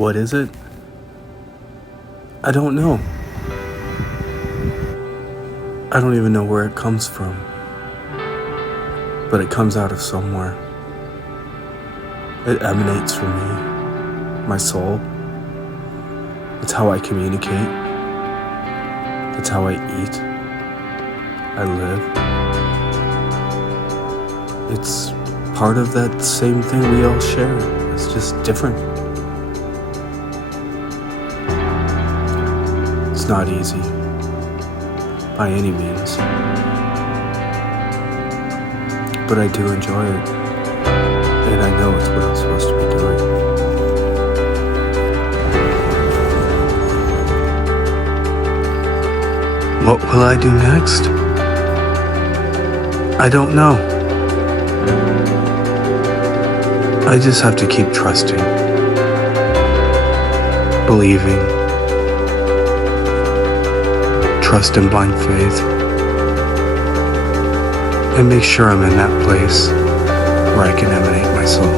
What is it? I don't know. I don't even know where it comes from. But it comes out of somewhere. It emanates from me, my soul. It's how I communicate. It's how I eat. I live. It's part of that same thing we all share. It's just different. It's not easy, by any means. But I do enjoy it. And I know it's what I'm supposed to be doing. What will I do next? I don't know. I just have to keep trusting, believing, trust in blind faith, and make sure I'm in that place where I can emanate my soul.